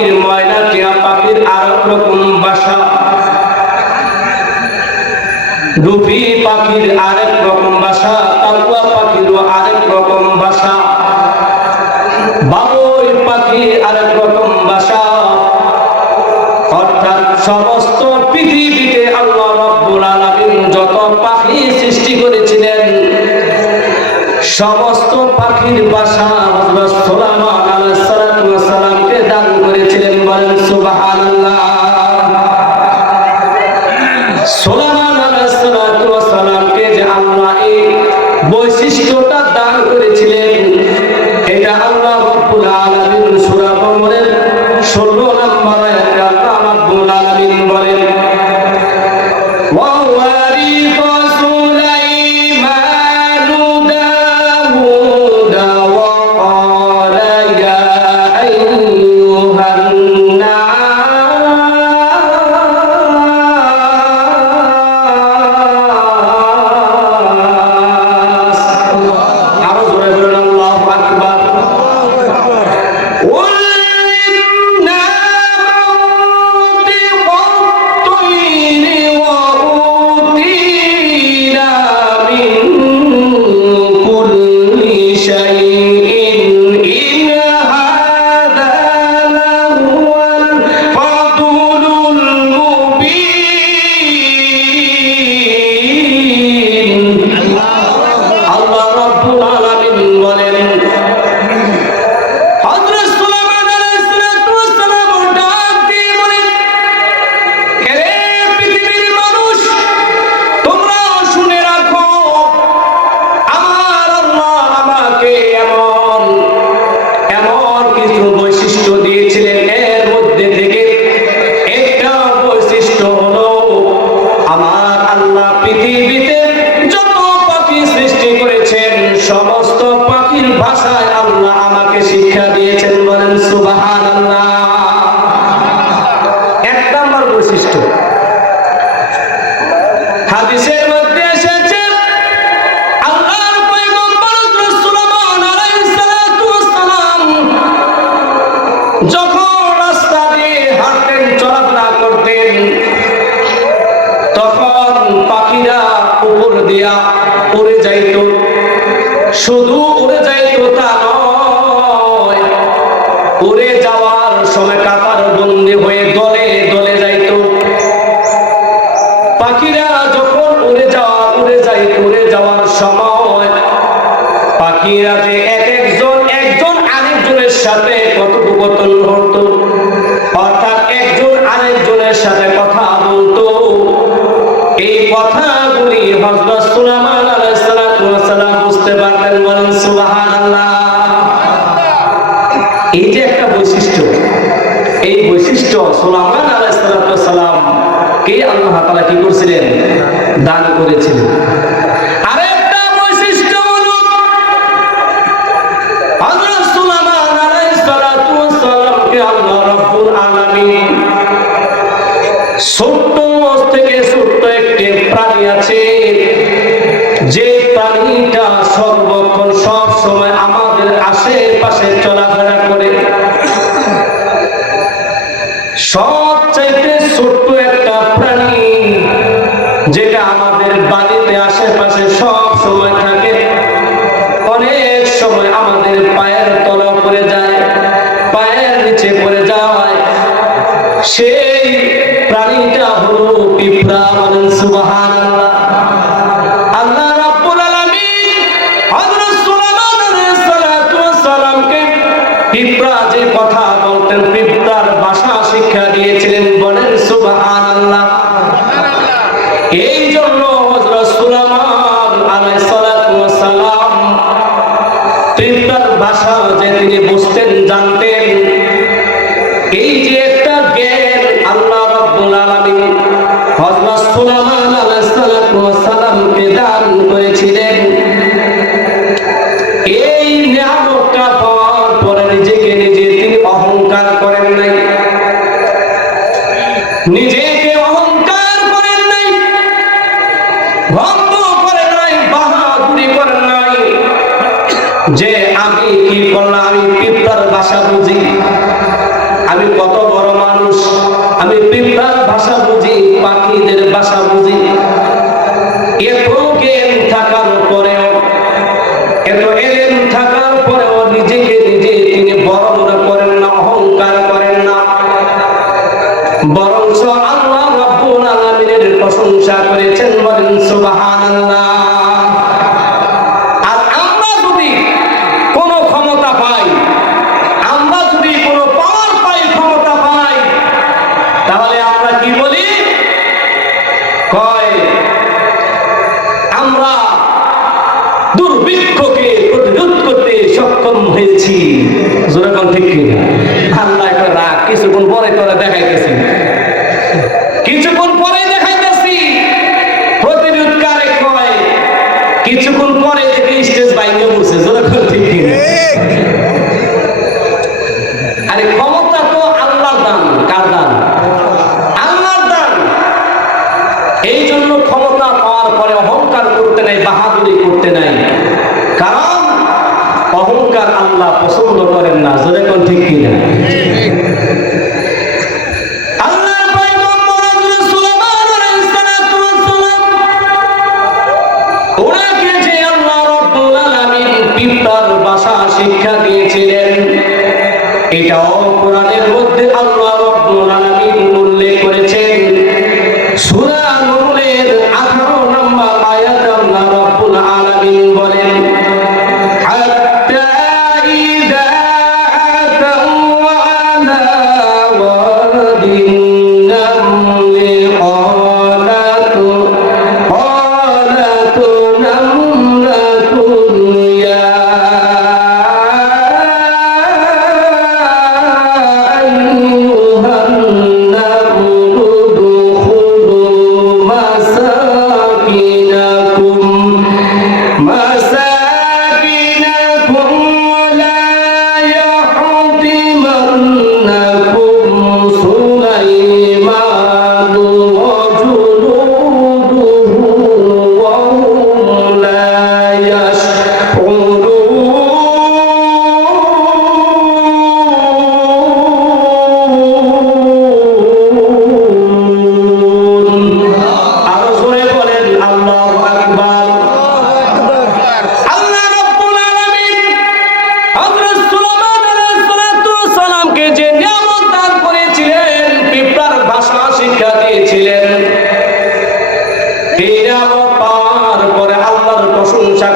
পাখির, ময়না টিয়া পাখির আরেক রকম বাসা, রুফি পাখির আরেক রকম বাসা, কালুয়া পাখিরও আরেক রকম বাসা, বাবুই পাখির আরেক রকম বাসা। অর্থাৎ সমস্ত পৃথিবীতে আল্লাহ রাব্বুল আলামিন যত পাখি সৃষ্টি করেছিলেন, সমস্ত পাখির বাসা হযরত সুলাইমান আলাইহিস সালাতু ওয়াস সালামকে দান করেছিলেন। বলেন সুবহানাল্লাহ। সুলাইমান আলাইহিস সালাতু ওয়াস সালামকে যে আল্লাহ এই বৈশিষ্ট্যটা দান করেছিলেন, এটা আল্লাহ রাব্বুল আলামিন সূরা কমরের 16 নম্বর আয়াতে আল্লাহ রাব্বুল আলামিন বলেন, ওয়া ওয়ারিসা সুলাইমানু দাউদা ওয়া ক্বালা ইয়া আইয়ুহান নাস। আরো জোরে বলেন আল্লাহু আকবার। সমস্ত পাখির ভাষায় আল্লাহ আমাকে শিক্ষা দিয়েছেন। বলেন সুবহানাল্লাহ। এক নম্বর বৈশিষ্ট্য হাদিসের মধ্যে এসেছে, আল্লাহর পয়গম্বর হযরত সুলাইমান আলাইহিস সালাতু ওয়াস সালাম যখন রাস্তা দিয়ে হাঁটতেন, চলাফেরা করতেন, তখন পাখিরা উপর দিয়া উড়ে যাইত। শুধু উড়ে যাইতো তা নয়, উড়ে যাওয়ার সময় কাতার বন্দী হয়ে দলে দলে যাইতো। পাখিরা যখন উড়ে যাওয়ার সময় পাখিরা যে একজন আরেকজনের সাথে কথোপকথন করতো, অর্থাৎ একজন আরেকজনের সাথে কথা বলতো। এই কথাগুলি হযরত সুলাইমান আলাইহিস সালাতু ওয়াস সালাম বুঝতে পারতেন। বলেন সুবহানাল্লাহ। এই যে একটা বৈশিষ্ট্য, এই বৈশিষ্ট্য সুলাইমান আলাইহিস সালাতু ওয়াস সালাম কে আল্লাহ তাআলা কি করেছিলেন? দান করেছিলেন। আরেকটা বৈশিষ্ট্য হলো হযরত সুলাইমান আলাইহিস সালাতু ওয়াস সালামকে আল্লাহ রাব্বুল আলামিন ছোট্ট থেকে ছোট্ট একটি প্রাণী আছে, যে প্রাণীটা সর্বক্ষণ সব সময় আমাদের আশেপাশে চলাফেরা করে। সবচাইতে ছোট্ট একটা প্রাণী যেটা আমাদের বাড়িতে আশেপাশে সব সময় থাকে, অনেক সময় আমাদের পায়ের তলা পড়ে যায়, পায়ের নিচে পড়ে যায়, সেই প্রাণীটা হলো পিঁপড়া। বলেন সুবহানাল্লাহ। আল্লাহ রাব্বুল আলামিন হযরত সুলাইমান আলাইহিস সালাতু ওয়াস সালামকে পিঁপড়া যে কথা বলতেন, পিঁপড়ার ভাষা শিক্ষা দিয়েছিলেন। বলেন সুবহানাল্লাহ। এই জন্য হযরত সুলাইমান আলাইহিস সালাতু ওয়াস সালাম পিঁপড়ার ভাষা যে তিনি বুঝতেন, জানতেন। এই যে একটা জ্ঞান আল্লাহ রাব্বুল আলামিন হযরত সুলাইমান আলাইহিস সালাতু ওয়াস সালামকে দান করেছিলেন, এই নিয়ামতটা পাওয়ার পরে নিজেকে নিজে তিনি অহংকার করেন নাই, নিজেকে অহংকার করেন নাই, ভঙ্গ করেন নাই, বাহাদুরি করেন নাই যে আমি কি করলাম, আমি পিঁপড়ার ভাষা বুঝি, আমি কত বড় মানুষ, আমি পিঁপড়ার ভাষা বুঝি, পাখিদের ভাষা বুঝি। এত জ্ঞান থাকার পরেও, এত এলেম থাকার পরেও নিজেকে নিজে তিনি বড় মনে করেন না, অহংকার করেন না, বরঞ্চ আল্লাহ রাব্বুল আলামিনের প্রশংসা করেছেন। বলেন সুবহানাল্লাহ। আর আমরা যদি কোনো ক্ষমতা পাই, আমরা যদি কোনো পাওয়ার পাই, ক্ষমতা পাই, তাহলে আমরা কি বলি? কয় আমরা দুর্ভিক্ষকে প্রতিরোধ করতে সক্ষম হয়েছি। যেরকম ঠিক কিনা? আল্লাহ একটা রাগ কিছুক্ষণ পরে করে দেখাইতেছি, কিছুক্ষণ পরে দেখাইতেছি। প্রতিরোধকারী কয় কিছুক্ষণ পরে দেখি স্টেজ বাইরে বসে। যেরকম ঠিক কিনা? আরে ক্ষমতা তো আল্লাহর দান। কার দান? আল্লাহর দান। এই জন্য ক্ষমতা পাওয়ার পরে অহংকার করতে নাই, বাহাদুরি করতে নাই। কারণ অহংকার আল্লাহ পছন্দ করেন না। যেরকম ঠিক কিনা? শিক্ষা দিয়েছিলেন, এটাও কোরআনের মধ্যে আল্লাহ রাব্বুল আলামিন উল্লেখ করেছেন। সূরা নূরের 18 নম্বর আয়াতে আল্লাহ রাব্বুল আলামিন বলেন, হাত্তা ইযা আতাউ আলা ওয়াদিন নামলি ক্বালাতু নামলাতুন ইয়া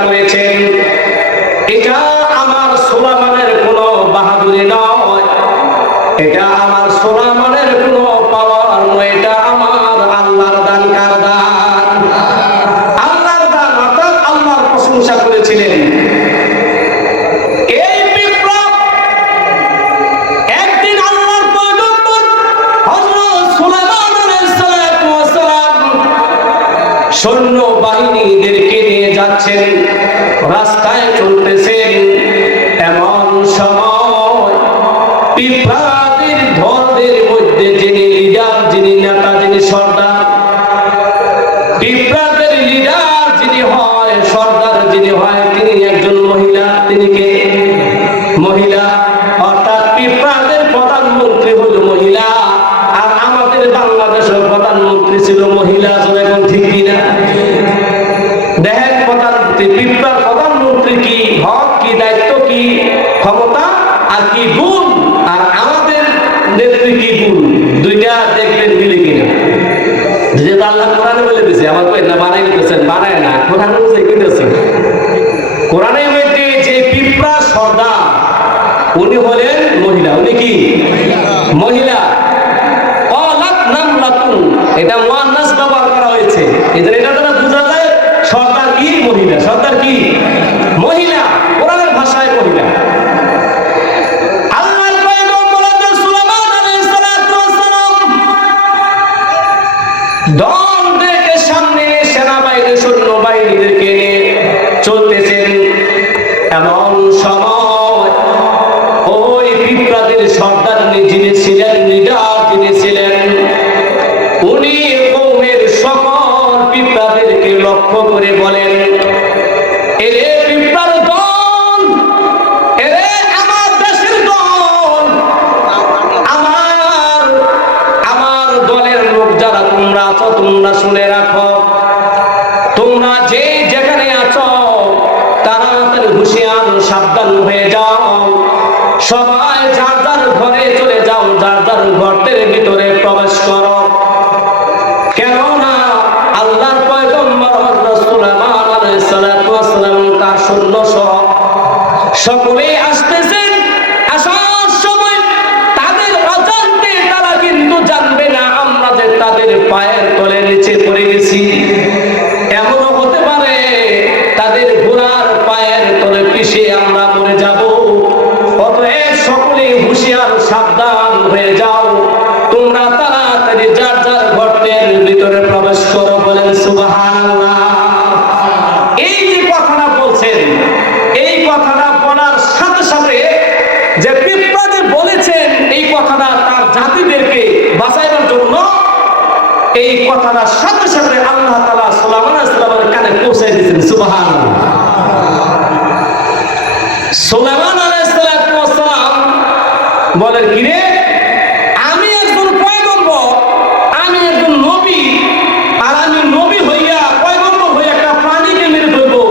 করেছেন। এটা আমার সুলাইমানের কোনো বাহাদুরি নয়, এটা আমার সুলাইমানের কোনো পাওয়ার নয়, এটা আমার আল্লাহর দান। কার দান? আল্লাহর দান। অর্থাৎ আল্লাহর প্রশংসা করেছিলেন। এই বিপ্লব একদিন আল্লাহর পয়গম্বর হযরত সুলাইমান আলাইহিস সালাতু ওয়াস সালাম সৈন্য বাহিনীদেরকে নিয়ে যাচ্ছেন, রাস্তায় চলতেছেন। এমন সময় পিঁপড়াদের দলদের মধ্যে যিনি লিডার, যিনি নেতা, যিনি সর্দার, পিঁপড়াদের লিডার যিনি হয়, সর্দার যিনি হয়, তিনি একজন মহিলা। তিনি কে? মহিলা। অর্থাৎ পিঁপড়াদের প্রধানমন্ত্রী হল মহিলা, আর আমাদের বাংলাদেশের প্রধানমন্ত্রী ছিল মহিলা। এখন ঠিক কিনা? দেখেন প্রধানমন্ত্রী, পিঁপড়ার প্রধানমন্ত্রী কি হক, কি দায়িত্ব, কি ক্ষমতা, আর কি গুণ, আর আমাদের নেত্রী কি গুণ, দুইটা দেখবেন মিলে কিনা। যেটা আল্লাহ কোরআনে বলে দিয়েছে, আমার কই না বানাই দিতেছেন, বানায় না, কোরআনে বুঝে কইতেছে। কোরআনের মধ্যে যে পিঁপড়া সর্দার, উনি হলেন মহিলা। উনি কি? মহিলা। ক্বালাত নামলাতুন, এটা মুয়ান্নাস ব্যবহার করা হয়েছে। এদের এটা দ্বারা বোঝা যায় সর্দার কি? মহিলা। সর্দার কি? মহিলা। কোরআনের ভাষায় মহিলা। আল্লাহর পয়গম্বর হযরত সুলাইমান আলাইহিস সালাতু ওয়াস সালাম দলদেরকে সামনে, সেনাবাহিনী সৈন্য বাহিনীদেরকে নিয়ে চলতেছেন। এমন সময় ওই পিঁপড়াদের সর্দার যিনি ছিলেন, লিডার যিনি ছিলেন, উনি কওমের সকল পিঁপড়াদেরকে লক্ষ্য করে বলেন, এরে পিঁপড়ার দল, এরে আমার দেশের দল, আমার সাবধান হয়ে যাও, সবাই যার যার ঘরে চলে যাও, যার যার ঘরের ভিতরে প্রবেশ করো। কেননা আল্লাহর পয়গম্বর হযরত সুলাইমান আলাইহিস সালাতু ওয়াস সালাম তার সৈন্য সহ সকলেই আসতেছেন। আসার সময় তাদের অজান্তে তারা কিন্তু জানবে না আমরা যে তাদের পায়ের তলে নিচে পড়ে গেছি। এমনও হতে পারে তাদের ঘোড়ার পায়ের তলে পিষে আমরা মরে যাব। অতএব সকলেই হুঁশিয়ার, সাবধান হয়ে যাও, তোমরা তাড়াতাড়ি যার যার ঘরের ভিতরে প্রবেশ করো। বলেন সুবহানাল্লাহ। এই যে কথাটা বলছেন, এই কথাটা বলার সাথে সাথে যে পিঁপড়া বলেছেন এই কথাটা তার জাতিদেরকে বাঁচানোর জন্য, এই কথাটার সাথে সাথে আল্লাহ তাআলা সুলাইমান আলাইহিস সালামের কানে পৌঁছে দিয়েছেন। সুবহানাল্লাহ। সুলাইমান আলাইহিস সালাম বলেন, কি রে, আমি একজন পয়গম্বর, আমি একজন নবী, আর আমি নবী হইয়া পয়গম্বর হইয়া একটা প্রাণীকে মেরে ফেলবো,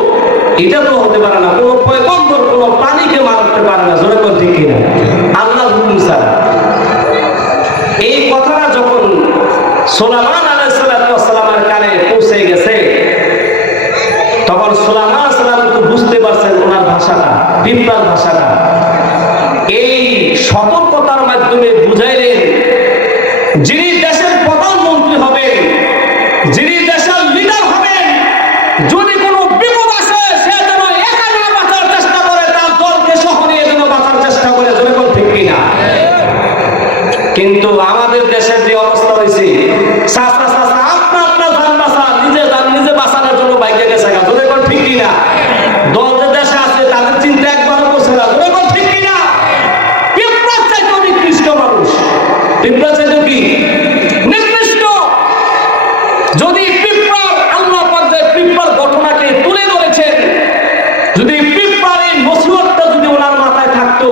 এটা তো হতে পারে না। কোন পয়গম্বর কোন প্রাণীকে মারতে পারে না। জোরে বল ঠিক কিনা? আল্লাহর হুকুম ছাড়া। এই কথাটা যখন সুলাইমান আলাইহিস সালামের কানে পৌঁছে গেছে, তখন সুলাইমান আলাইহিস সালাম তো বুঝতে পারছেন ওনার ভাষাটা, পিঁপড়ার ভাষাটা। এই সতর্কতার মাধ্যমে বুঝাইলেন, যিনি দেশের প্রধানমন্ত্রী হবেন, যিনি দেশের লিডার হবেন, যদি কোনো বিপদ আসে সে যেন একা না বাঁচার চেষ্টা করে, তার দলকে সহ নিয়ে যেন বাঁচার চেষ্টা করে। জোরে বল ঠিক কিনা? কিন্তু আমাদের দেশের যে অবস্থা হয়েছে, আপনার যান বাঁচা, নিজে বাঁচানোর জন্য বাইকে গেছে। জোরে বল ঠিক কিনা? দল যে দেশে আছে তাদের চিন্তা একবারও করছে না। জোরে বল ঠিক কিনা? পিঁপড়ার চাইতে নিকৃষ্ট মানুষ, পিঁপড়ার চাইতে কি নিকৃষ্ট। যদি পিঁপড়ার আল্লাহ পাক যে পিঁপড়ার ঘটনাকে তুলে ধরেছেন, যদি পিঁপড়ার এই নসিহতটা যদি ওনার মাথায় থাকতো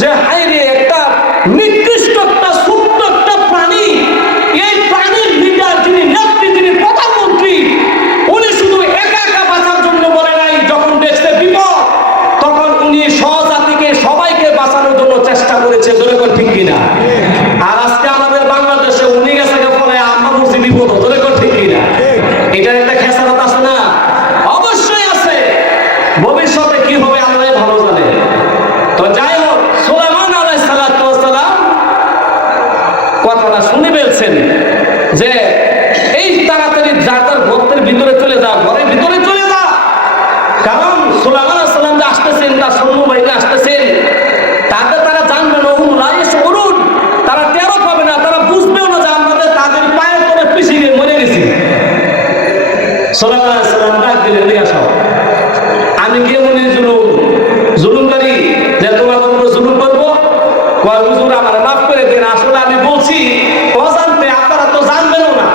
যে হায়রে একটা নিকৃষ্ট একটা ছোট্ট একটা প্রাণী, এই প্রাণীর লিডার যিনি নেত্রী, যিনি প্রধানমন্ত্রী, উনি শুধু একা একা বাঁচার জন্য বলে নাই, যখন দেশে বিপদ তখন উনি সহজাতিকে সবাইকে বাঁচানোর জন্য চেষ্টা করেছে। জোরে বল ঠিক কিনা? আর আজকে আমাদের বাংলাদেশে উনি গেছে ফলে আমরা বলছি বিপদ। জোরে বল ঠিক কিনা? এটার একটা খেসারত আছে না? অবশ্যই আছে। ভবিষ্যতে কি হবে আল্লাহ ভালো জানে। তো যাই হোক, সুলাইমান আলাইহিস সালাম কথাটা শুনে বলছেন যে এই তাড়াতাড়ি যার যার ঘরের ভিতরে চলে যা, ঘরের ভিতরে চলে যা। কারণ সুলাইমান আলাইহিস সালাম যে আসতেছেন, তার সৈন্যবাহিনী আসতেছেন, তাদের তারা জানবে না, তারা টেরও পাবে না, তারা বুঝবেও না যে আমাদের তাদের পায়ের তলে পিছিয়ে গিয়ে মরে গেছি। সুলাইমান আলাইহিস সালাম ডাক দিলেন, নিয়ে আসো। আমি কে মনে জুলুমকারী যে তোমাদের উপর জুলুম করবো? কয় হুজুর আমার মাফ করে দেন, আসলে আমি বলছি অজান্তে, আপনারা তো জানবেনও না।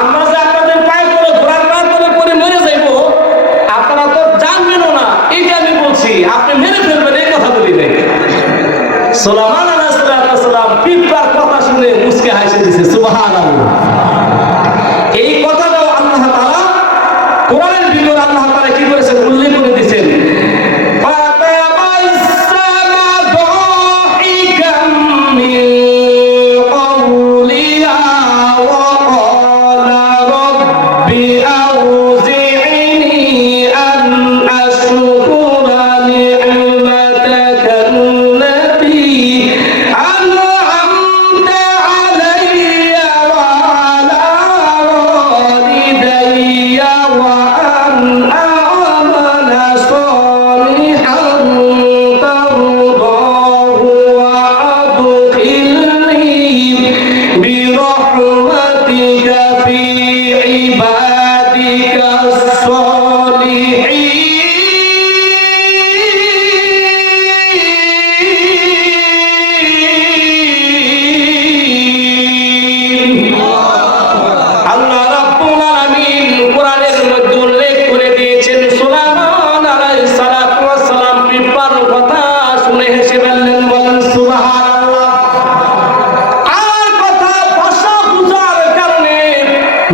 আমরা যে আপনাদের পায়ে তলে, ঘোড়ার পায়ের তলে পরে মরে যাইবো, আপনারা তো জানবেনও না, এইটা আমি বলছি। আপনি মেরে ফেলবেন, এই কথা বলি নাই। সুলাইমান আলাইহিস সালাম পিঁপড়ার কথা শুনে মুচকে হাসি দিয়েছে। সুবহানাল্লাহ। এই কথাটাও আল্লাহ তাআলা কোরআনের ভিতরে আল্লাহ তাআলা কি করেছেন, উল্লেখ করে দিয়েছেন।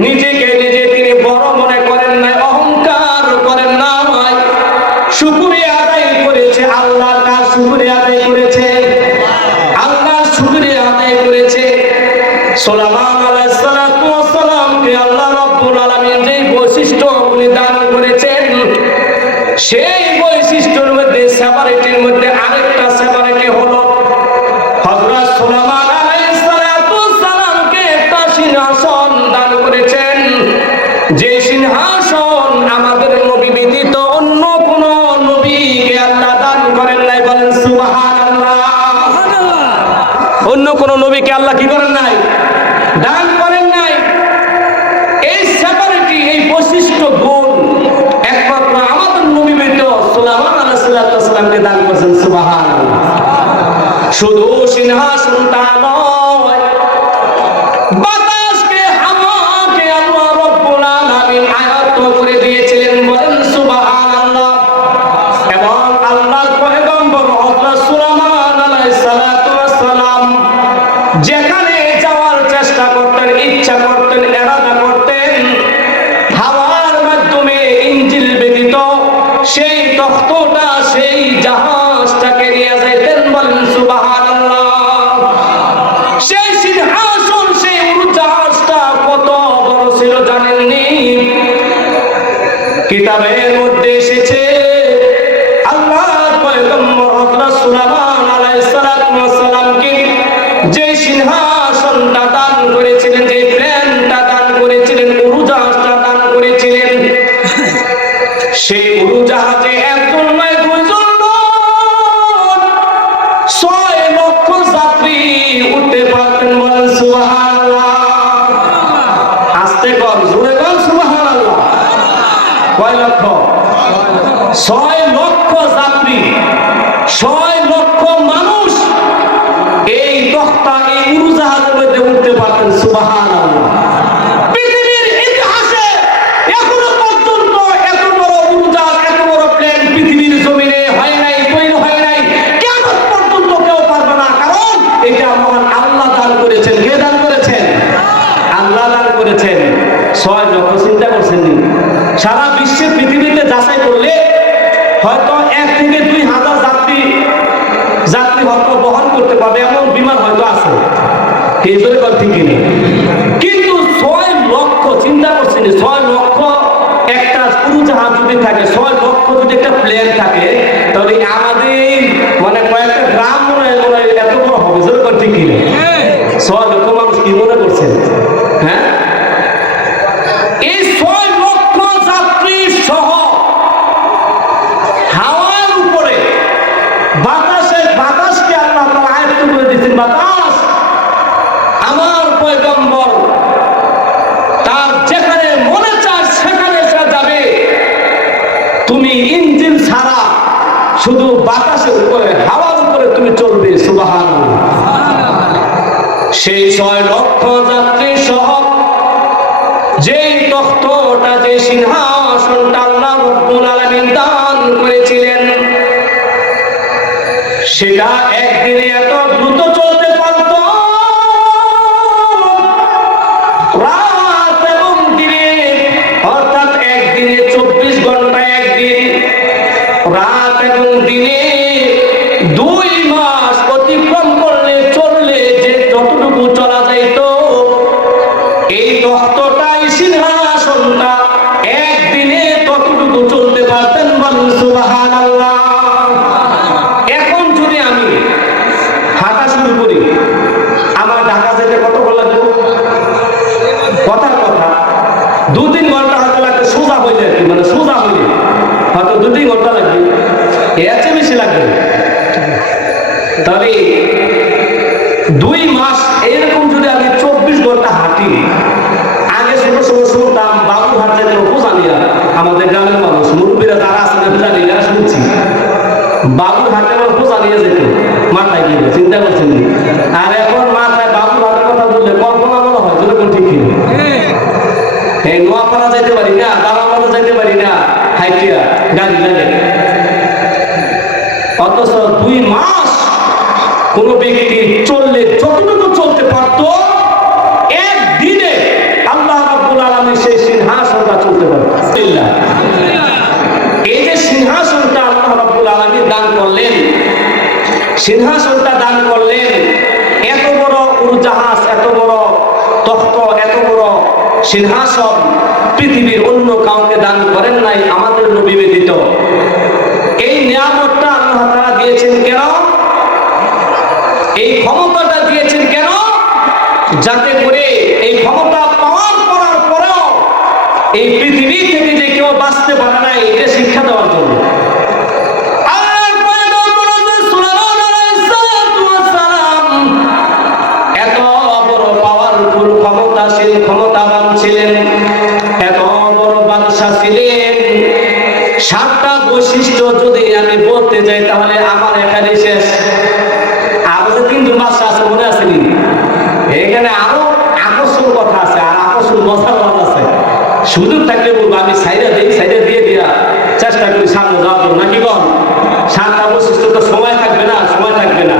নিজেকে নিজে তিনি বড় মনে করেন নাই, অহংকার করেন নাই, শুকরিয়া আদায় করেছে সুলাইমান আলাইহিস সালাতু ওয়াস সালামকে আল্লাহ রাব্বুল আলামিন যে বৈশিষ্ট্য উনি দান করেছেন, সেই বৈশিষ্ট্যের মধ্যে সেপারেটের মধ্যে আরেকটা সেপারেটে হলো হযরত সুলাইমান আলাইহিস সালাতু ওয়াস সালামকে একটা সিংহাসন দান করেছেন, যে সিংহাসন আমাদের নবী ব্যতীত অন্য কোন নবীকে আল্লাহ দান করেন নাই। বলেন সুবহানাল্লাহ। অন্য কোন নবীকে আল্লাহ কি করেন নাই? দান করেন নাই। এই সেপারেটি, এই বৈশিষ্ট্য গুণ একমাত্র আমাদের নবী ব্যতীত সুলাইমান আলাইহিস সালামকে দান করেছেন। সুবহানাল্লাহ। শুধু সিংহাসনটা নয়, বাতাসকে, হাওয়াকে আল্লাহ রাব্বুল আলামিন আয়াত করে দিয়েছিলেন। বলেন সুবহানাল্লাহ। এবং আল্লাহর পয়গম্বর হযরত সুলাইমান আলাইহিস সালাতু ওয়াস সালাম যেখানে যাওয়ার চেষ্টা করতেন, ইচ্ছা করতেন, ইরাদা করতেন, হাওয়ার মাধ্যমে ইঞ্জিল ব্যতীত সেই তখ্তটা, সেই জাহাজটাকে নিয়ে যাইতেন। বলেন সুবহানাল্লাহ। সেই সিংহাসন, সেই উড়োজাহাজটা কত বড় ছিল জানেননি? কিতাবের মধ্যে এসেছে আল্লাহর পয়গম্বর হযরত সুলাইমান আলাইহিস সালাতু ওয়াস সালামকে যে সিংহাসনটা দান করেছিলেন, যে প্লেনটা দান করেছিলেন, উড়োজাহাজটা দান করেছিলেন, সেই উড়োজাহাজে একজন নয়, দুইজন নয়, 6 লক্ষ যাত্রী উঠতে পারতেন। বলেন সুবহানাল্লাহ। আস্তে কর, জোরে কর সুবহানাল্লাহ। কয় লক্ষ? 6 লক্ষ যাত্রী, 6 লক্ষ মানুষ এই তখ্তা, এই উড়োজাহাজের মধ্যে উঠতে পারতেন। সুবহানাল্লাহ। পৃথিবীর ইতিহাসে এখনো পর্যন্ত এত বড় উড়োজাহাজ, এত বড় প্লেন পৃথিবীর জমিনে হয় নাই, তৈরি হয় নাই, কিয়ামত পর্যন্ত কেউ পারবে না। কারণ এটা মহান আল্লাহ দান করেছেন। কে দান করেছেন? আল্লাহ দান করেছেন। 6 লক্ষ, চিন্তা করছেন নি? সারা বিশ্বে পৃথিবীতে যাচাই করলে হয়তো 1 থেকে 2 হাজার যাত্রী হয়তো বহন করতে পারবে এমন বিমান হয়তো আছে। এই জন্য ঠিক কিনা? কিন্তু 6 লক্ষ, চিন্তা করছেন, 6 লক্ষ একটা উড়োজাহাজ যদি থাকে, 6 লক্ষ যদি একটা প্লেন থাকে, তাহলে আমাদের মানে কয়েকটা গ্রাম মনে হয় এত বড় হবে। জোরে কর ঠিক কিনা? 6 লক্ষ মানুষ কি মনে করছেন? হ্যাঁ, এই 6 লক্ষ যাত্রী সহ হাওয়ার উপরে বাতাসকে আল্লাহ তাআলা আয়াত করে দিয়েছেন। বাতাস, আমার পয়গম্বর তার যেখানে মনে চায় সেখানে সে যাবে। তুমি ইঞ্জিন ছাড়া শুধু বাতাসের উপরে, হাওয়ার উপরে তুমি চলবে। সুবহানাল্লাহ। সেই 6 লক্ষ যাত্রী সহ যেই তখ্তটা, যে সিংহাসনটা আল্লাহ রাব্বুল আলামিন দান করেছিলেন, সেটা একদিনে এত দ্রুত চলতে পারত, রাত এবং দিনে, অর্থাৎ একদিনে 24 ঘন্টা একদিন, রাত এবং দিনে 2 মাস অতিক্রম করলে, চললে যে যতটুকু চলা যাইত, এই তখ্তটাই, সিংহাসনটা একদিনে ততটুকু চলতে পারতেন। বলেন সুবহানাল্লাহ। এখন যদি আমি হাঁটা শুরু করি, আমার ঢাকা যেতে কত লাগবে? কথার কথা 2-3 ঘন্টা হয়তো লাগবে, সোজা হইলে আর কি, মানে সোজা হইলে হয়তো 2-3 ঘন্টা লাগবে, এর চেয়ে বেশি লাগবে। তবে 2 মাস এরকম যদি আমি 24 ঘন্টা হাঁটি, আগে ছোট সময় শুনতাম বাবুরহাট যেতে উপজানিয়া, আমাদের গ্রামের মানুষ মুরব্বীরা যারা আছেন জানিয়া শুনছি, বাবুরহাটের উপজানিয়া যেত মাথায় গিয়ে, চিন্তা করছেন। আর এখন মাথায় বাবুরহাটের কথা বললে কল্পনা মনে হয় যেরকম ঠিক কিনা? এই নোয়াপাড়া যাইতে পারি না, দালামারা যাইতে পারি না, হাইটিয়া গাড়ি লাগে। অথচ 2 মাস কোন ব্যক্তি চললে যতটুকু চলতে পারত, একদিনে আল্লাহ রাব্বুল আলামিন সেই সিংহাসনটা চলতে পারত। এই যে সিংহাসনটা আল্লাহ রাব্বুল আলামিন দান করলেন, সিংহাসনটা দান করলেন, এত বড় উড়োজাহাজ, এত বড় সিংহাসন পৃথিবীর অন্য কাউকে দান করেন নাই আমাদের নবী ব্যতীত। এই নিয়ামতটা আল্লাহ তাআলা দিয়েছেন কেন? এই ক্ষমতাটা দিয়েছেন কেন? যাতে করে এই ক্ষমতা পাওয়ার পরেও এই পৃথিবী থেকে যে কেউ বাঁচতে পারে না এটা শিক্ষা দেওয়ার জন্য। এত বড় পাওয়ারফুল ক্ষমতাশীল ক্ষমতাবান ছিলেন, এত বড় বাদশা ছিলেন। 7টা বৈশিষ্ট্য যদি আমি বলতে যাই তাহলে আমার এখানে শেষ। আরো কিন্তু বাদশা আছে, মনে আসেনি? এখানে আরো আকর্ষণ কথা আছে, আর আকর্ষণ মজার কথা আছে। সুযোগ থাকলে বলবো, আমি সাইডে দিয়ে দিয়া চেষ্টা করি সামনে যাওয়ার জন্য, নাকি বল? 7টা বৈশিষ্ট্য তো সময় থাকবে না।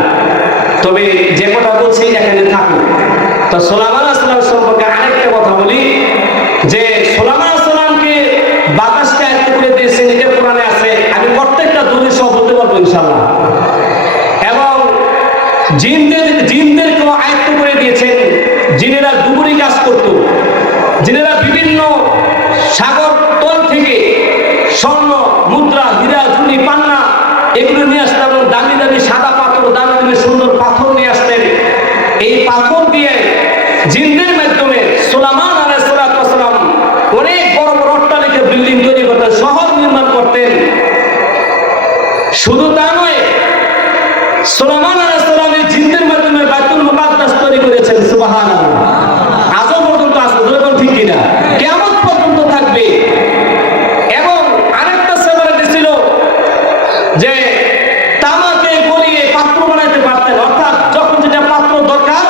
তবে যে কথা বলছি এখানে থাকুক। তো সুলাইমান আলাইহিস সালাম সম্পর্কে আরেকটা কথা বলি, যে সুলাইমান আলাইহিস সালামকে বাতাসকে আয়ত্ত করে দিয়েছেন, এটা কোরআনে আছে। আমি প্রত্যেকটা দলিল সহ বলতে পারবো ইনশাআল্লাহ। এবং জিনদেরকেও আয়ত্ত করে দিয়েছেন। জিনেরা ডুবুরি কাজ করত, জিনেরা বিভিন্ন সাগর তল থেকে স্বর্ণ, মুদ্রা, হীরা, জুনি, পান্না এগুলো নিয়ে আসতেন। দামি দামি সাদা পাথর, দামি দামি সুন্দর পাথর নিয়ে আসতেন। এই পাথর দিয়ে জিনদের মাধ্যমে সুলাইমান আলাইহিস সালাম অনেক বড় বড় অট্টালিকা, বিল্ডিং তৈরি করতেন, শহর নির্মাণ করতেন। শুধু তা নয়, সুলাইমান আলাইহিস সালাম এই জিনদের মাধ্যমে বাইতুল মুকাদ্দাস তৈরি করেছেন। সুবহানাল্লাহ। আজও পর্যন্ত আছে, যখন ঠিক কিনা, কিয়ামত পর্যন্ত থাকবে। এবং আরেকটা সেবারেটি ছিল যে তামাকে গলিয়ে পাত্র বানাইতে পারতেন। অর্থাৎ যখন যেটা পাত্র দরকার,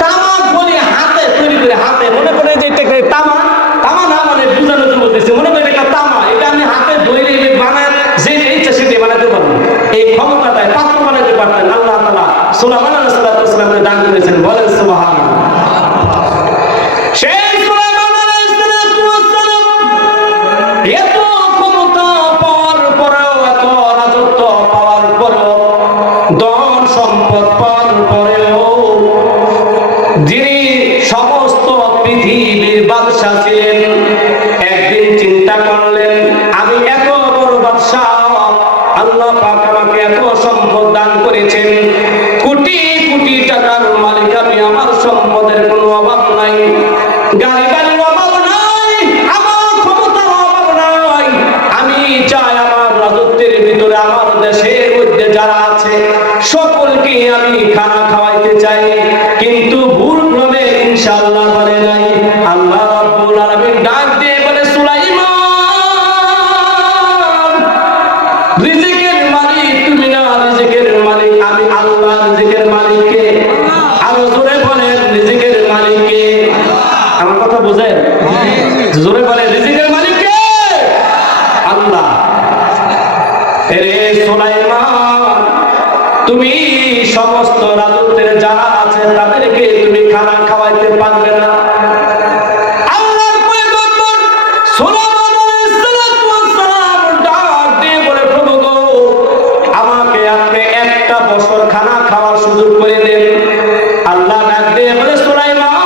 তামা গলিয়ে হাতে তৈরি করে, হাতে মনে করে যে এটা তামা না, মানে বুঝানোর জন্য বলতেছি, মনে করে এটা তামা, এটা আমি হাতে ধরে বানায় যে ইচ্ছা সেটা বানাতে পারবো। এই ক্ষমতাটায় পাত্র বানাতে পারতেন আল্লাহ তাআলা সুলাইমান আলাইহিস সালামকে দান করেছেন। বলেন সুবহানাল্লাহ। সেই সুলাইমান আলাইহিস সালাম এত ক্ষমতা পাওয়ার পরেও, এত রাজত্ব পাওয়ার পরেও, ধন সম্পদ পাওয়ার পরেও, যিনি সমস্ত পৃথিবীর বাদশা ছিলেন, একদিন চিন্তা করলেন, আমি এত বড় বাদশা, আল্লাহ পাক আমাকে এত সম্পদ দান করেছেন, কোটি কোটি টাকার মালিক আমি, আমার সম্পদের কোনো অভাব নাই, গাড়ি বাড়ির অভাব নাই, আমার ক্ষমতার অভাব নাই। আমি চাই আমার রাজত্বের ভিতরে, আমার দেশের মধ্যে যারা আছে সকলকে আমি খানা খাওয়াইতে চাই। কিন্তু ভুল ক্রমে ইনশাআল্লাহ বলে নাই। আল্লাহ রাব্বুল আলামিন ডাক দিয়ে বলে, সুলাইমান, রিজিকের মালিক তুমি না, রিজিকের মালিক আমি আল্লাহ। রিজিকের মালিককে আরো জোরে বলেন, রিজিকের মালিককে। আমার কথা বুঝেন? জোরে বলেন, রিজিকের মালিককে আল্লাহ। রে সুলাইমান, তুমি সমস্ত রাজত্বের যারা আছে তাদেরকে তুমি খানা খাওয়াইতে পারবে না। আল্লাহর পয়গম্বর সুলাইমান আলাইহিস সালাম ডাক দিয়ে বলে, প্রভু গো, আমাকে আপনি একটা বছর খানা খাওয়ার সুযোগ করে দেন। আল্লাহ ডাক দিয়ে বলে, সুলাইমান,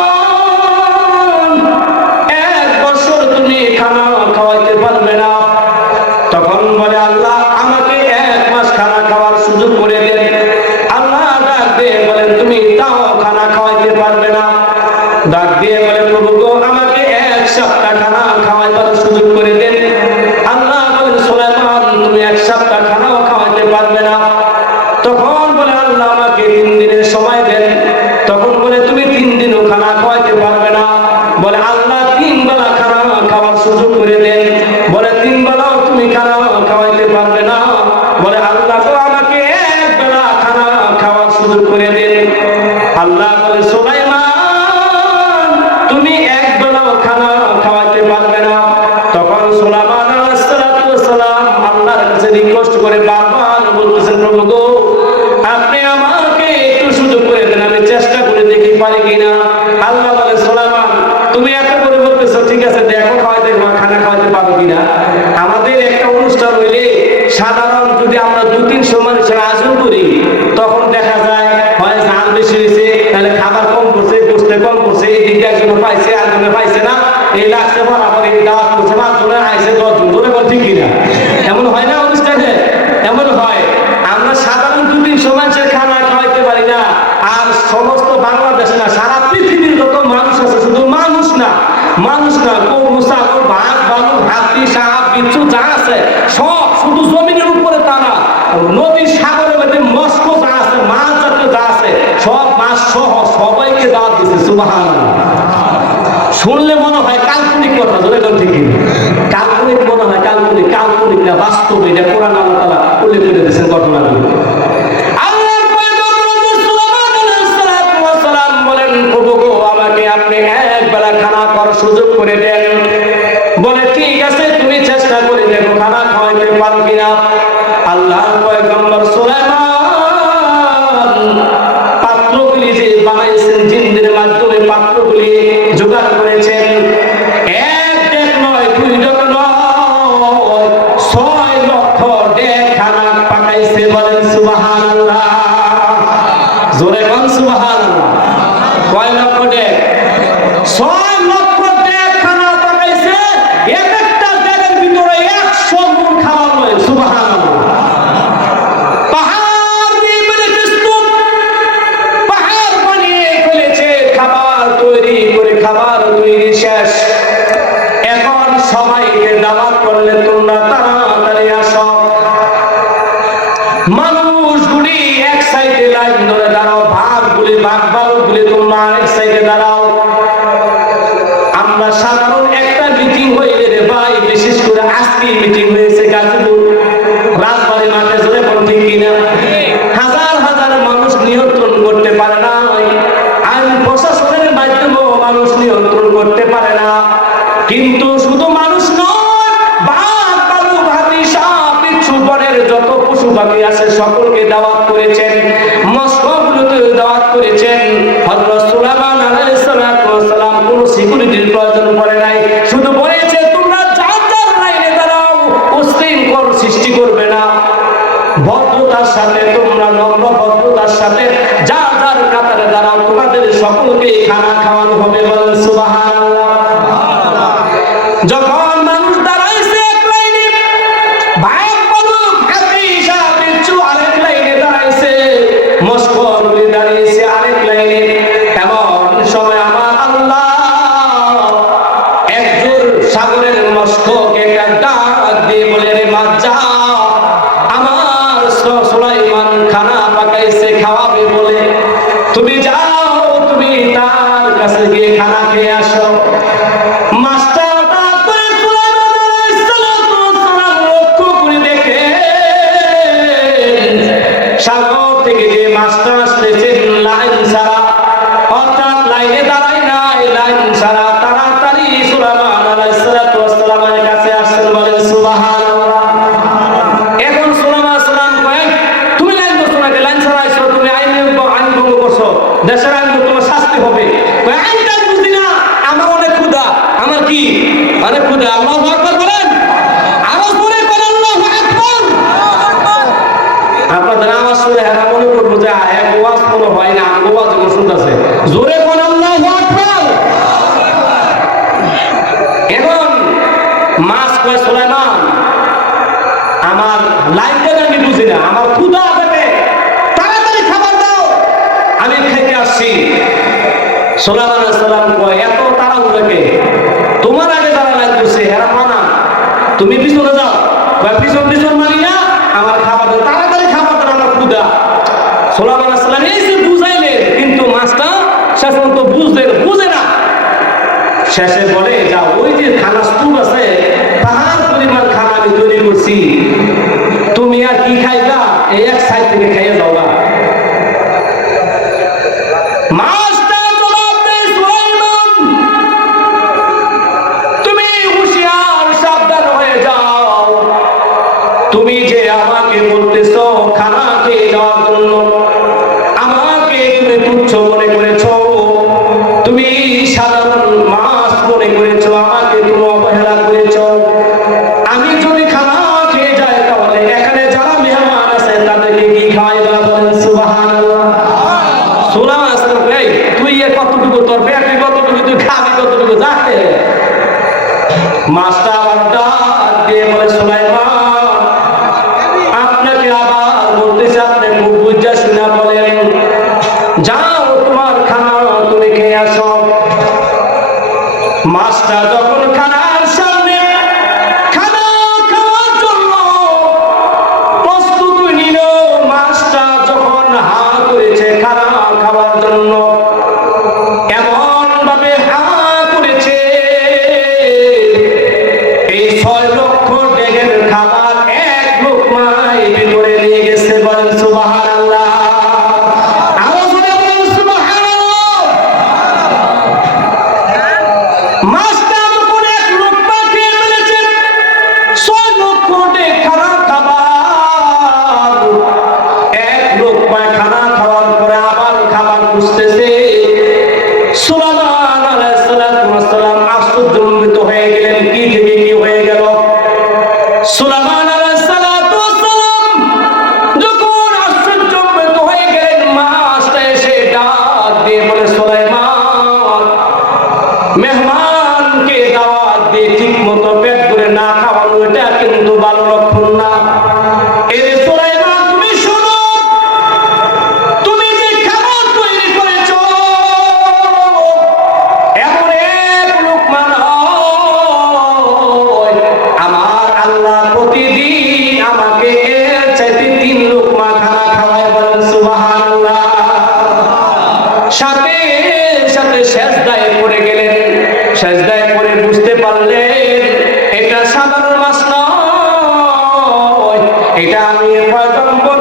1 বছর তুমি খানা খাওয়াইতে পারবে না। তখন বলে আল্লাহ, আমাকে 1 মাস খানা খাওয়ার সুযোগ করে দেন। আল্লাহ ডাক দিয়ে বলেন, তুমি তাও খানা খাওয়াইতে পারবে না। ডাক দিয়ে বলে, প্রভু গো, আমাকে 1 সপ্তাহ খানা খাওয়াইবার সুযোগ করে দেন। আল্লাহ বলেন, সুলাইমান, তুমি 1 সপ্তাহ খানাও খাওয়াইতে পারবে না। তখন বলে আল্লাহ, আমাকে 3 দিনের সময় দেন। তখন বলে, তুমি 3 দিনও খানা খাওয়াইতে পারবে না। বলে আল্লাহ, 3 বেলা খানা খাওয়ার সুযোগ করে দেন। বলে 3 বেলাও তুমি খানা খাওয়াইতে পারবে না। বলে আল্লাহ, তো আমাকে 1 বেলা খানা খাওয়ার সুযোগ করে দেন। আল্লাহ বলে, সুলাইমান, তুমি 1 বেলাও খানা খাওয়াইতে পারবে না। তখন সুলাইমান আলাইহিস সালাম আল্লাহর কাছে রিকোয়েস্ট করে বারবার বলতেছেন, প্রভু গো, আপনি আমাকে একটু সুযোগ করে দেন, আমি চেষ্টা করে দেখি পারি কিনা। আল্লাহ বলে, সুলাইমান, তুমি এত করে বলতেছো, ঠিক আছে, দেখো খাওয়াইতে খানা খাওয়াইতে পারো কিনা। আমাদের একটা অনুষ্ঠান হইলে সাধারণ যদি আমরা 2-300 মানুষের আয়োজন করি, তখন দেখা যায় হয় ঝাল বেশি হয়েছে, তাহলে খাবার কম করছে, গোস্ত কম করছে, এই দিকটা একজনে পাইছে, আরেকজনে পাইছে না, এই লাগছে বরাবর এই দাওয়াত করছে 5 জনে আইছে 10 জন ধরে বল ঠিক কিনা এমন হয় না অনুষ্ঠানে এমন হয় আমরা সাধারণ 2-300 মানুষের খানা খাওয়াইতে পারি না আর সমস্ত বাংলাদেশ না সারা পৃথিবীর যত মানুষ আছে শুধু মানুষ না গরু ছাগল বাঘ ভালুক হাতি সাপ বিচ্ছু যা আছে সব শুধু জমিনের উপরে তা না নদী সাগরের মধ্যে মস্ক যা আছে মাছ জাতীয় যা আছে সব মাছ সহ সবাইকে দাওয়াত দিচ্ছে সুবহানাল্লাহ শুনলে মনে হয় কাল্পনিক কথা ধরে কোন ঠিক কাল্পনিক মনে হয় কাল্পনিক না বাস্তব এটা কোরআন আল্লাহ তাআলা উল্লেখ করে দিয়েছেন ঘটনাগুলো আল্লাহর পয়গম্বর সুলাইমান আলাইহিস সালাম বলেন প্রভু গো আমাকে আপনি এক বেলা খানা করার সুযোগ করে দেন বলে ঠিক আছে তুমি চেষ্টা করে দেখো খানা খাওয়াইতে পারো কিনা আল্লাহর পয়গম্বর সুলাইমান পাত্রগুলি যে বানাইছেন জিনদের মাধ্যমে পাত্রগুলি জোগাড় করেছেন এক ডেক নয় 2 ডেক নয় 6 লক্ষ ডেক খানা পাকাইছে বলেন সুবহানাল্লাহ জোরে কোন সুবহানাল্লাহ কয় লক্ষ ডেক 6 লক্ষ ডেক খানা পাকাইছে এক একটা ডেকের ভিতরে 100 মণ খাবার হয় সুবহানাল্লাহ পাহাড় দিয়ে বলে প্রস্তুত পাহাড় বানিয়ে ফেলেছে খাবার তৈরি করে খাবার তৈরি শেষ এখন সবাইকে দাওয়াত করলে তোমরা তাড়াতাড়ি আসো মানুষগুলি এক সাইডে লাইন ধরে দাঁড়াও বাঘ ভালুকগুলি তোমরা আরেক সাইডে দাঁড়াও আমরা সাধারণ একটা মিটিং হইলে রে ভাই বিশেষ করে আজকে মিটিং হয়েছে গাজীপুর রাজবাড়ী মাঠে জোরে কোন ঠিক কিনা হাজার হাজার মানুষ নিয়ন্ত্রণ করতে পারে না আইন প্রশাসনের মাধ্যমেও মানুষ নিয়ন্ত্রণ করতে পারে না কিন্তু শুধু মানুষ নয় বাঘ ভালুক হাতি সাপ বিচ্ছু বনের যত পশু পাখি আছে সকলকে দাওয়াত করেছেন মস্কগুলোতে দাওয়াত করেছেন হযরত সুলাইমান আলাইহিস সালাম কোনো সিকিউরিটির প্রয়োজন পড়ে নাই শুধু বলেছে তোমরা যার লাইনে দাঁড়াও উশৃঙ্খল সৃষ্টি করবে না ভদ্রতার সাথে তোমরা নম্র ভদ্রতার সাথে যার কাতারে দাঁড়াও তোমাদের সকলকে খানা খাওয়ানো হবে বলেন সুবহানাল্লাহ যখন মানুষ দাঁড়াইছে এক লাইনে বাঘ ভালুক হাতি সাপ বিচ্ছু আরেক লাইনে দাঁড়াইছে মস্কগুলি দাঁড়িয়েছে আরেক লাইনে এমন সময় আমার আল্লাহ একজোর সাগরের মস্ককে একটা ডাক দিয়ে বলে রে মাছ যাও আমার সুলাইমান খানা পাকাইছে খাওয়াবে বলে তুমি যাও তুমি তার কাছে গিয়ে খানা খেয়ে আসো মাস্টার ডাক করে সুলাইমান আলাইহিস সালাম লক্ষ্য করে দেখে সাগর থেকে যে মাস্টার আসতেছেন লাইন ছাড়া অর্থাৎ লাইনে দাঁড়ায় নাই লাইন ছাড়া তাড়াতাড়ি সুলাইমান আলাইহিস সালামের কাছে আসছেন বলেন সুবহানাল্লাহ এখন সুলাইমান সালাম কয় তুমি লাইন করছো না লাইন ছাড়া আইছো তুমি আইন ভঙ্গ করছো দেশের আইন তোমার শাস্তি হবে কয় আইনটা বুঝি না আমার অনেক ক্ষুধা আমার কি অনেক ক্ষুধা আল্লাহু আকবার বলেন আওয়াজ করে বলেন আল্লাহু আকবার আপনাদের আওয়াজ শুনে হেরা মনে করবো যে এক ওয়াজ কোনো হয় না ওয়াজ শুনতেছে জোরে বলেন আল্লাহু আকবার এখন মাছ কয় সুলাইমান আমার লাইনটা আমি বুঝি না আমার ক্ষুধা পেটে তাড়াতাড়ি খাবার দাও আমি খাইতে আসছি সুলাইমান আলাইহিস সালাম কয় এত তাড়াহুড়ো কে তোমার আগে যারা লাইন করছে হেরা মানা তুমি পিছনে যাও কয় পিছন মানি না আমার খাবার দাও তাড়াতাড়ি খাবার দাও আমার ক্ষুধা সুলাইমান আলাইহিস সালাম এই যে বুঝাইলেন কিন্তু মাছটা শেষ পর্যন্ত বুঝে না শেষে বলে যা ওই যে খানা স্তূপ আছে পাহাড় পরিমাণ খানা আমি তৈরি করছি তুমি আর কি খাইবা এই এক সাইড থেকে খাইয়ে যাওয়া মাছটা জবাব দেয় সুলাইমান তুমি হুঁশিয়ার সাবধান হয়ে যাও তুমি যে আমাকে বলতেছো খানা খেয়ে যাওয়ার জন্য আমাকে তুমি তুচ্ছ মনে করেছো তুমি সাধারণ মাছ মনে করেছো আমাকে তুমি অবহেলা করেছো আমি যদি খানা খেয়ে যাই তাহলে এখানে যারা মেহমান আছে তাদেরকে কি খাওয়াইবা বলেন সুবহানাল্লাহ সুলাইমান তুই কতটুকু তোর পেটে কতটুকু তুই খাবি কতটুকু যাকে যাও তোমার খানা তুমি খেয়ে আসো। মাছটা যখন খানার সামনে খানা খাওয়ার জন্য প্রস্তুত নিল, মাছটা যখন হা করেছে খানা খাওয়ার জন্য, এমন ভাবে হা করেছে এই 6 লক্ষ ডেগের খাবার এক লোকমায় ভিতরে নিয়ে গেছে। বলেন সুবহানাল্লাহ। মাছটা যখন এক লোকমা খেয়ে ফেলেছে, 6 লক্ষ ডেগ খানা খাবার, এক লোকমায় খানা খাওয়ার পরে আবার খাবার খুঁজতেছে। সুলাইমান আলাইহিস সালাম আশ্চর্যজনিত হয়ে গেলেন, কি থেকে কি হয়ে গেল। সুলাইমান আলাইহিস সালাম যখন আশ্চর্যজনিত হয়ে গেলেন, মাছটা এসে ডাক দিয়ে বলে, সুলাইমান, মেহমানকে দাওয়াত দিয়ে ঠিক মতো পেট ভরে না খাওয়ানো এটা কিন্তু ভালো লক্ষণ না। এর সুলাইমান তুমি শোনো, তুমি যে খাবার তৈরি করেছো এমন এক লোকমা নয়, আমার আল্লাহ প্রতিদিন আমাকে এর চাইতে 3 লোকমা খানা খাওয়ায়। বলেন সুবহানাল্লাহ। সাথে সাথে সেজদায় পড়ে গেলেন। সেজদায় পড়ে বুঝতে পারলেন এটা সাধারণ মাছ নয়, এটা আমি পয়গম্বর